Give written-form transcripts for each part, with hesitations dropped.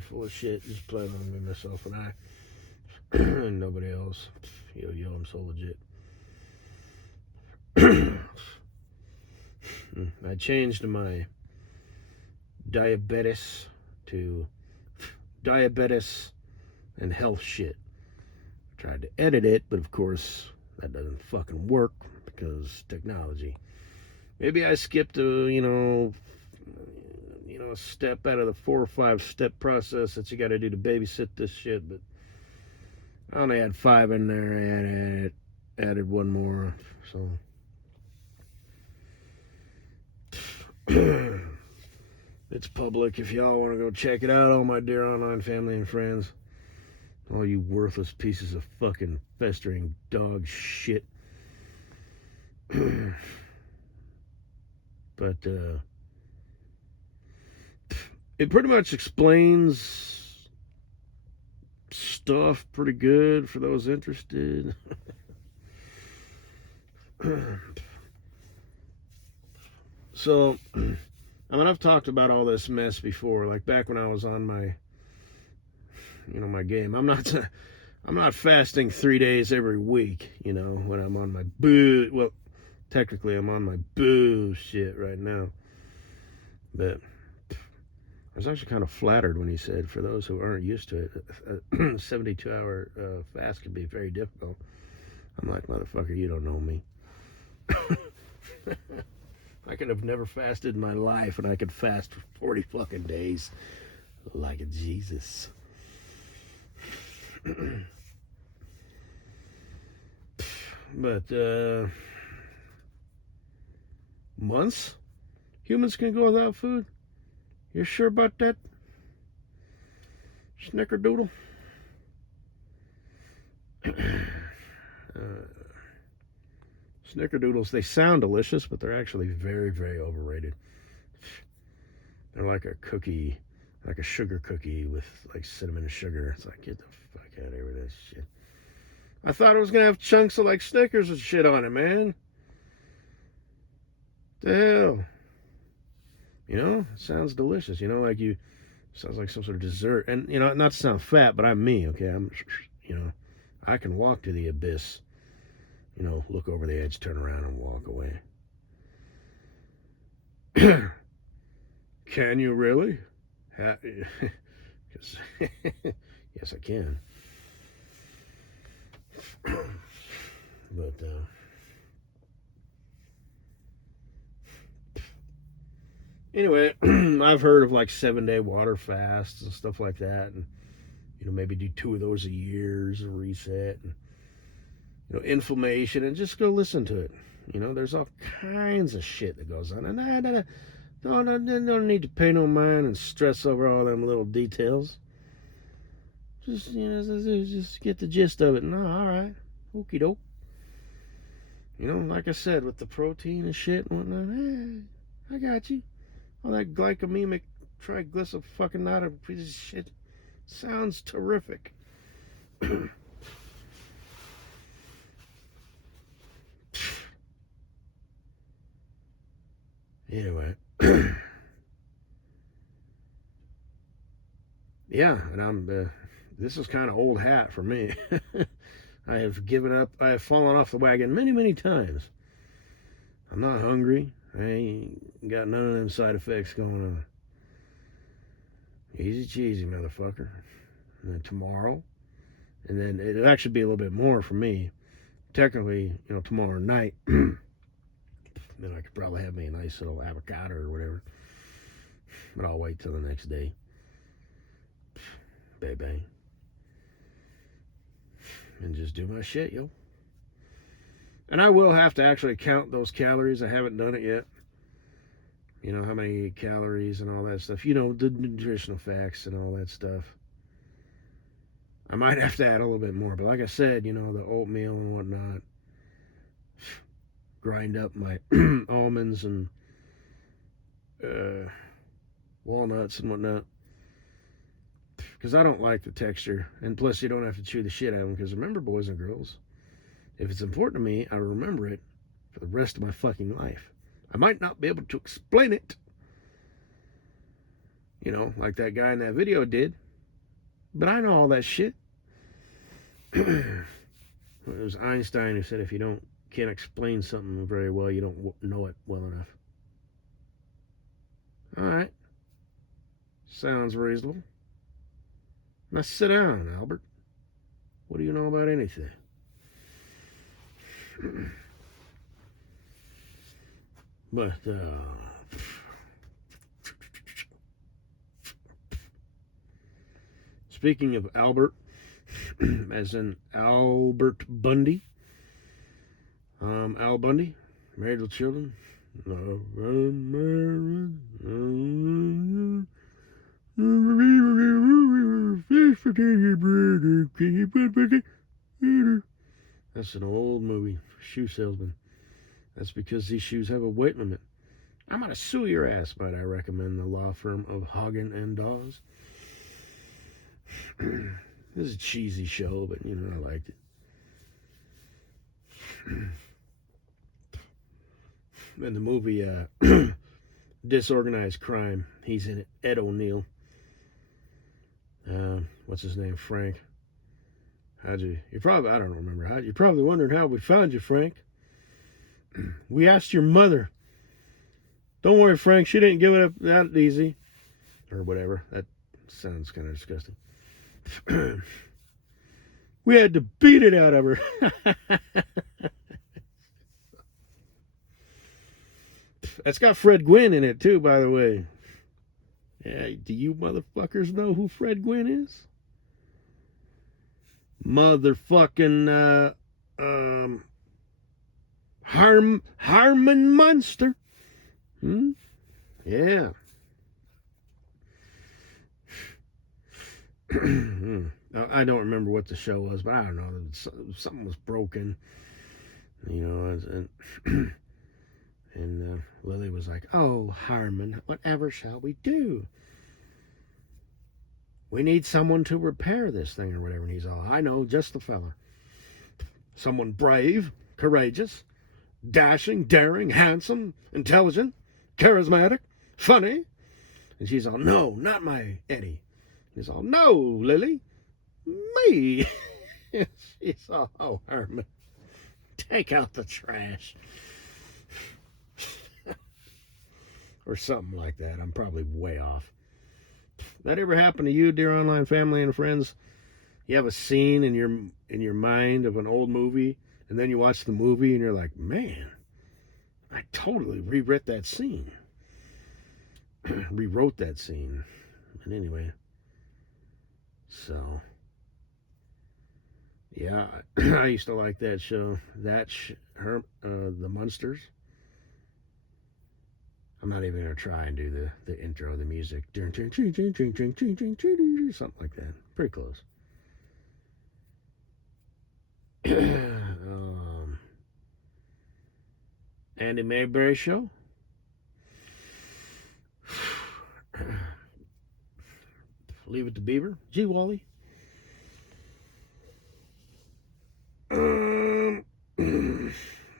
full of shit. Just planning on me, myself, and I. And nobody else. Yo, I'm so legit. I changed my diabetes to diabetes and health shit. I tried to edit it, but of course that doesn't fucking work because technology. Maybe I skipped a step out of the 4 or 5 step process that you got to do to babysit this shit, but I only had 5 in there. I added one more, so it's public if y'all want to go check it out, all my dear online family and friends, all you worthless pieces of fucking festering dog shit. But it pretty much explains stuff pretty good for those interested. So, I mean, I've talked about all this mess before, like back when I was on my game. I'm not fasting 3 days every week, when I'm on my well, technically I'm on my shit right now. But I was actually kind of flattered when he said, for those who aren't used to it, a 72-hour fast can be very difficult. I'm like, motherfucker, you don't know me. I could have never fasted in my life, and I could fast for 40 fucking days like a Jesus. But months humans can go without food? You're sure about that, Snickerdoodle? Snickerdoodles, they sound delicious, but they're actually very, very overrated. They're like a cookie, like a sugar cookie with like cinnamon and sugar. It's like, get the fuck out of here with this shit. I thought it was going to have chunks of like Snickers and shit on it, man. The hell? It sounds delicious. Sounds like some sort of dessert. And, not to sound fat, but I'm me, okay? I can walk to the abyss. Look over the edge, turn around, and walk away. Can you really? Yes, I can. But, anyway, I've heard of like 7-day water fasts and stuff like that. And, maybe do 2 of those a year as a reset. And, inflammation, and just go listen to it. There's all kinds of shit that goes on. And I don't need to pay no mind and stress over all them little details. Just, just get the gist of it. No, all right. Okie doke. Like I said, with the protein and shit and whatnot, I got you. All that glycemic triglyceride piece of shit sounds terrific. Anyway, yeah, and this is kind of old hat for me. I have given up, I have fallen off the wagon many, many times. I'm not hungry. I ain't got none of them side effects going on. Easy cheesy, motherfucker. And then tomorrow, and then it'll actually be a little bit more for me. Technically, tomorrow night, then I could probably have me a nice little avocado or whatever. But I'll wait till the next day. Bang. And just do my shit, yo. And I will have to actually count those calories. I haven't done it yet. How many calories and all that stuff. The nutritional facts and all that stuff. I might have to add a little bit more. But like I said, the oatmeal and whatnot. Grind up my almonds and walnuts and whatnot. Because I don't like the texture. And plus, you don't have to chew the shit out of them. Because remember, boys and girls, if it's important to me, I remember it for the rest of my fucking life. I might not be able to explain it. Like that guy in that video did. But I know all that shit. It was Einstein who said if you can't explain something very well, you don't know it well enough. All right. Sounds reasonable. Now sit down, Albert. What do you know about anything? But, speaking of Albert, as in Albert Bundy, Al Bundy, married with children. That's an old movie, shoe salesman. That's because these shoes have a weight limit. I'm gonna sue your ass, but I recommend the law firm of Hagen and Dawes. This is a cheesy show, but you know, I liked it. In the movie Disorganized Crime, he's in it. Ed O'Neill. What's his name? Frank. I don't remember. You're probably wondering how we found you, Frank. We asked your mother. Don't worry, Frank, she didn't give it up that easy. Or whatever. That sounds kind of disgusting. We had to beat it out of her. That's got Fred Gwynn in it, too, by the way. Yeah, do you motherfuckers know who Fred Gwynn is? Motherfucking, Harmon Munster. Yeah. I don't remember what the show was, but I don't know. Something was broken, you know, and Lily was like, "Oh, Harmon, whatever shall we do? We need someone to repair this thing or whatever." And he's all, "I know, just the fella. Someone brave, courageous, dashing, daring, handsome, intelligent, charismatic, funny." And she's all, "No, not my Eddie." He's all, "No, Lily, me." She's all, "Oh, Herman, take out the trash." Or something like that. I'm probably way off. That ever happened to you, dear online family and friends? You have a scene in your mind of an old movie, and then you watch the movie and you're like, "Man, I totally rewrote that scene." But anyway, so yeah, I used to like that show. The Munsters. I'm not even gonna try and do the intro, the music, something like that. Pretty close. Andy Mayberry show. Leave It to Beaver. Gee, Wally.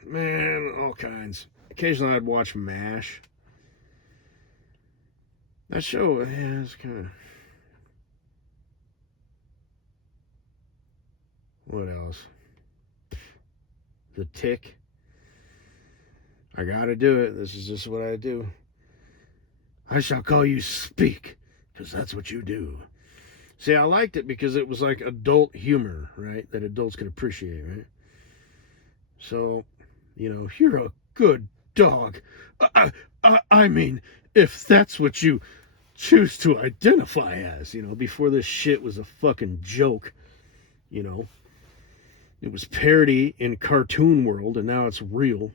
Man, all kinds. Occasionally I'd watch MASH. That show, yeah, it's kind of... What else? The Tick. I gotta do it. This is just what I do. I shall call you Speak, because that's what you do. See, I liked it because it was like adult humor, right? That adults could appreciate, right? So, you know, you're a good dog. I mean, if that's what you choose to identify as, you know, before this shit was a fucking joke, you know. It was parody in cartoon world, and now it's real.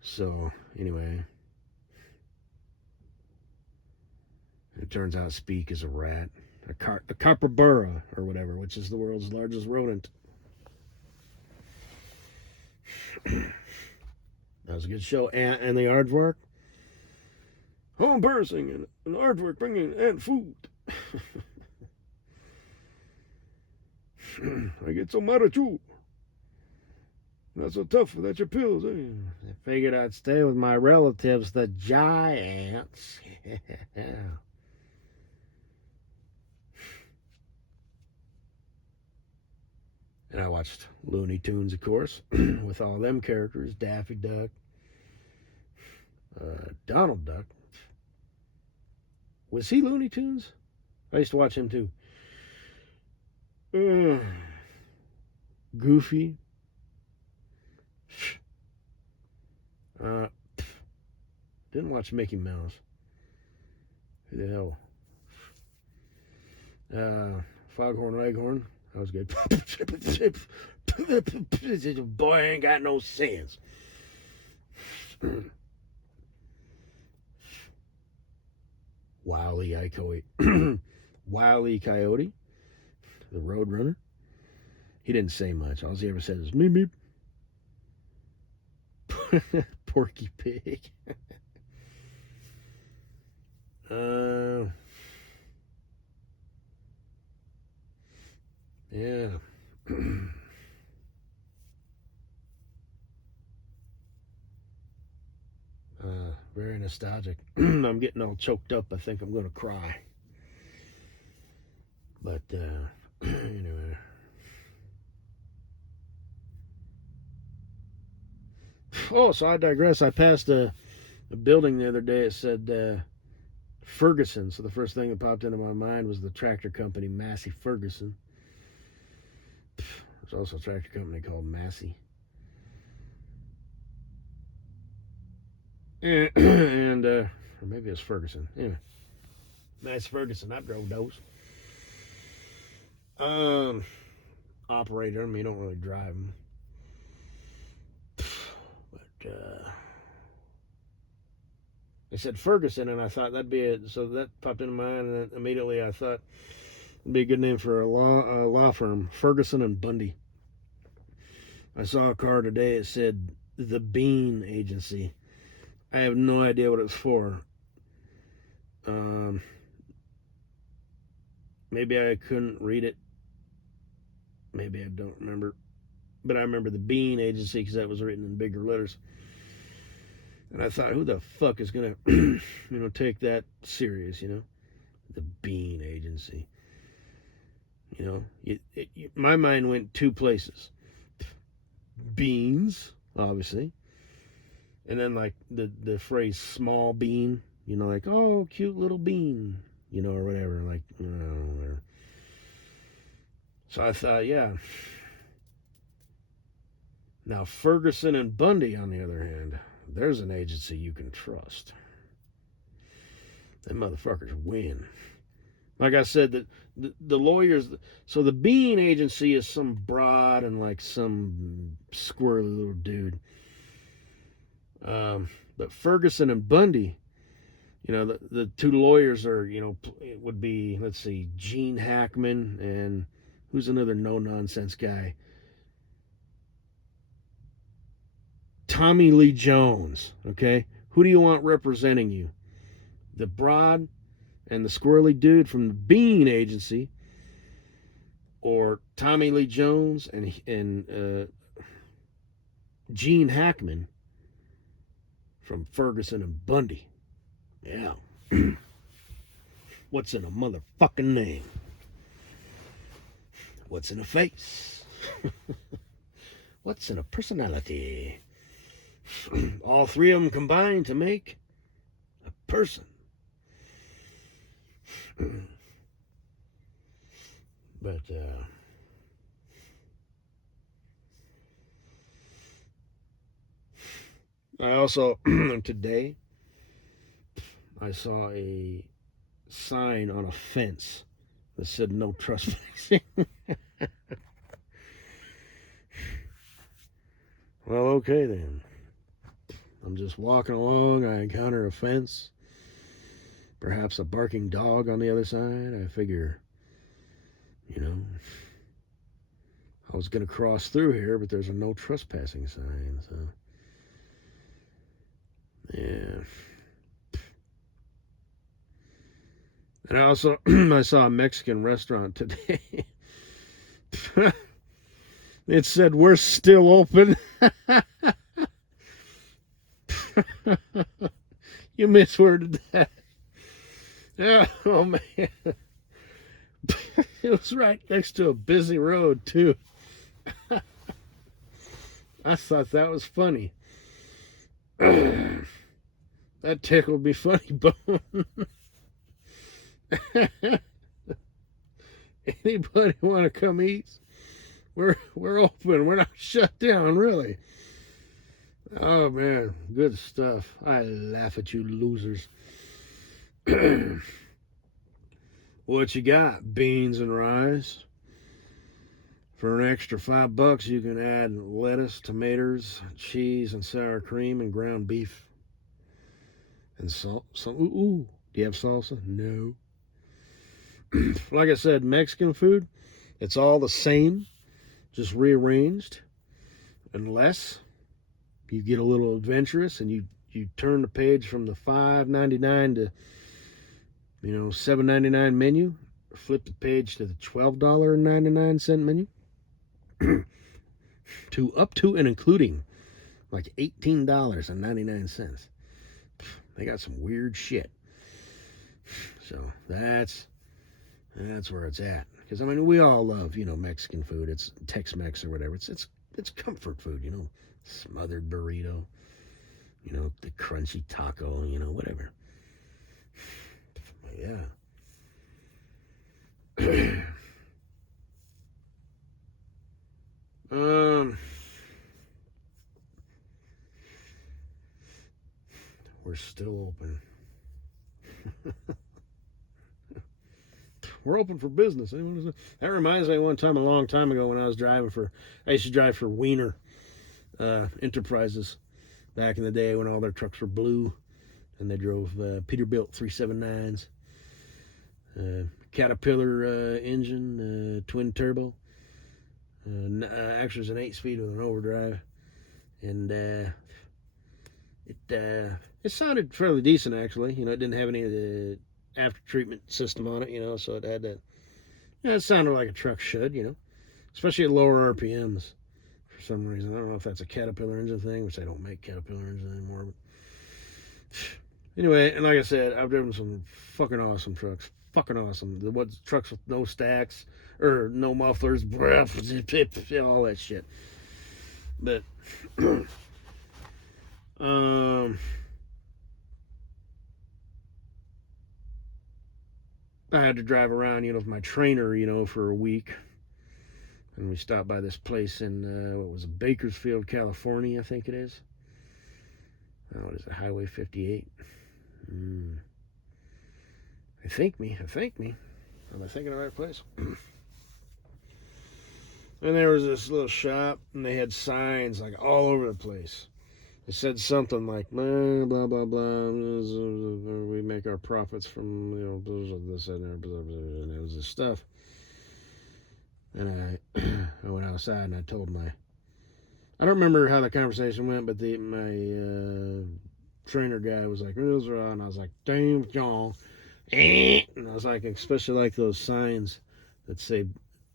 So, anyway. It turns out Speak is a rat. A capybara, or whatever, which is the world's largest rodent. That was a good show. And the aardvark. Oh, embarrassing. And an aardvark bringing ant food. I get so mad at you. Not so tough without your pills, eh? I figured I'd stay with my relatives, the giants. And I watched Looney Tunes, of course, with all them characters, Daffy Duck, Donald Duck. Was he Looney Tunes? I used to watch him too. Goofy. Didn't watch Mickey Mouse. Who the hell? Foghorn Leghorn. That was good. Boy ain't got no sense. Wile E. Coyote. Wile E. Coyote, the Roadrunner. He didn't say much. All he ever said was meep meep. Porky Pig. Yeah. Very nostalgic. I'm getting all choked up. I think I'm going to cry. But anyway. Oh, so I digress. I passed a building the other day. It said Ferguson. So the first thing that popped into my mind was the tractor company Massey Ferguson. There's also a tractor company called Massey. And or maybe it's Ferguson. Anyway, Massey Ferguson. I drove those. Operator them. You don't really drive them. But they said Ferguson, and I thought that'd be it. So that popped into my mind, and then immediately I thought it'd be a good name for a law firm, Ferguson and Bundy. I saw a car today. It said the Bean Agency. I have no idea what it's for. Maybe I couldn't read it. Maybe I don't remember. But I remember the Bean Agency because that was written in bigger letters. And I thought, who the fuck is going to, take that serious, The Bean Agency. My mind went two places. Beans, obviously. And then, like, the phrase small bean, like, oh, cute little bean, or whatever. Like, whatever. So I thought, yeah. Now, Ferguson and Bundy, on the other hand, there's an agency you can trust. Them motherfuckers win. Like I said, the lawyers... So the Bean Agency is some broad and like some squirrely little dude. But Ferguson and Bundy, the two lawyers are, it would be, let's see, Gene Hackman and who's another no-nonsense guy? Tommy Lee Jones, okay? Who do you want representing you? The broad and the squirrely dude from the Bean Agency, or Tommy Lee Jones and Gene Hackman from Ferguson and Bundy? Yeah. What's in a motherfucking name? What's in a face? What's in a personality? All three of them combined to make a person. But I also today I saw a sign on a fence that said no trespassing. Well, okay then. I'm just walking along. I encounter a fence. Perhaps a barking dog on the other side. I figure, I was going to cross through here, but there's a no trespassing sign. So, yeah. And I also I saw a Mexican restaurant today. It said, we're still open. You misworded that. Yeah, oh man. It was right next to a busy road too. I thought that was funny. That tickled me funny bone. Anybody want to come eat? We're open. We're not shut down, really. Oh man, good stuff. I laugh at you losers. What you got? Beans and rice. For an extra $5, you can add lettuce, tomatoes, cheese, and sour cream, and ground beef, and salt. Ooh. Do you have salsa? No. Like I said, Mexican food, it's all the same, just rearranged, unless you get a little adventurous and you turn the page from the $5.99 to $7.99 menu, or flip the page to the $12.99 menu, to up to and including like $18.99. They got some weird shit. So that's where it's at. Because I mean, we all love Mexican food. It's Tex-Mex or whatever. It's comfort food. Smothered burrito. The crunchy taco. Whatever. Yeah. We're still open. We're open for business. That reminds me of one time, a long time ago, when I used to drive for Wiener Enterprises back in the day when all their trucks were blue, and they drove Peterbilt 379s, Caterpillar engine, twin turbo. Actually, it's an 8-speed with an overdrive, and it sounded fairly decent, actually. It didn't have any of the after treatment system on it, so it had that. It sounded like a truck should, especially at lower RPMs for some reason. I don't know if that's a Caterpillar engine thing, which they don't make Caterpillar engines anymore. But anyway, and like I said, I've driven some fucking awesome trucks. Fucking awesome. Trucks with no stacks or no mufflers, all that shit. But I had to drive around, with my trainer, for a week. And we stopped by this place in, what was it, Bakersfield, California, I think it is. What is it, Highway 58? I think me. Am I thinking of the right place? And there was this little shop, and they had signs like all over the place. It said something like, blah, blah, blah, blah, we make our profits from, this and it was this stuff. And I went outside and I told I don't remember how the conversation went, but my trainer guy was like, and I was like, damn, John. And I was like, especially like those signs that say,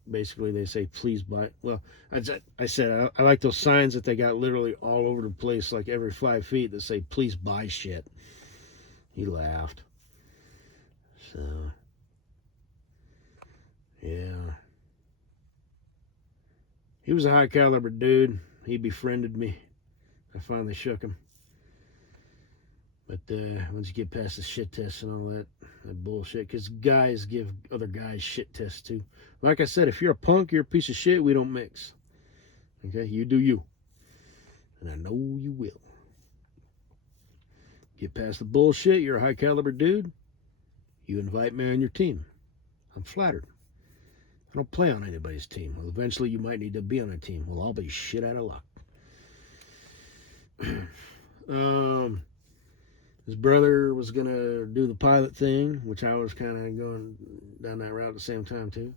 basically they say, please buy. Well, I said, I like those signs that they got literally all over the place, like every 5 feet, that say, please buy shit. He laughed. So, yeah. He was a high caliber dude. He befriended me. I finally shook him. But once you get past the shit tests and all that bullshit, because guys give other guys shit tests too. Like I said, if you're a punk, you're a piece of shit, we don't mix. Okay? You do you. And I know you will. Get past the bullshit, you're a high caliber dude, you invite me on your team. I'm flattered. I don't play on anybody's team. Well, eventually you might need to be on a team. Well, I'll be shit out of luck. His brother was going to do the pilot thing, which I was kind of going down that route at the same time, too.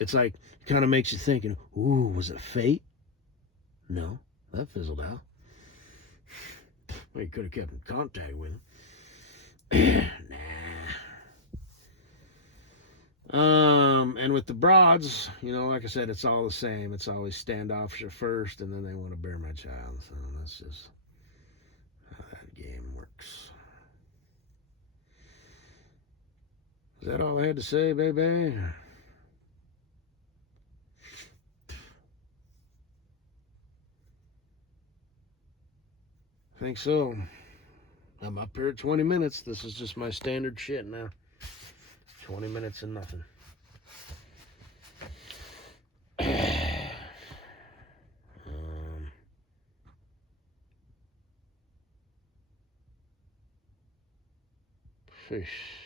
It's like, it kind of makes you thinking, ooh, was it fate? No, that fizzled out. Well, you could have kept in contact with him. And with the broads, like I said, it's all the same. It's always standoffish at first, and then they want to bear my child. So that's just how that game works. Is that all I had to say, baby? think so. I'm up here at 20 minutes. This is just my standard shit now. 20 minutes and nothing. Fish.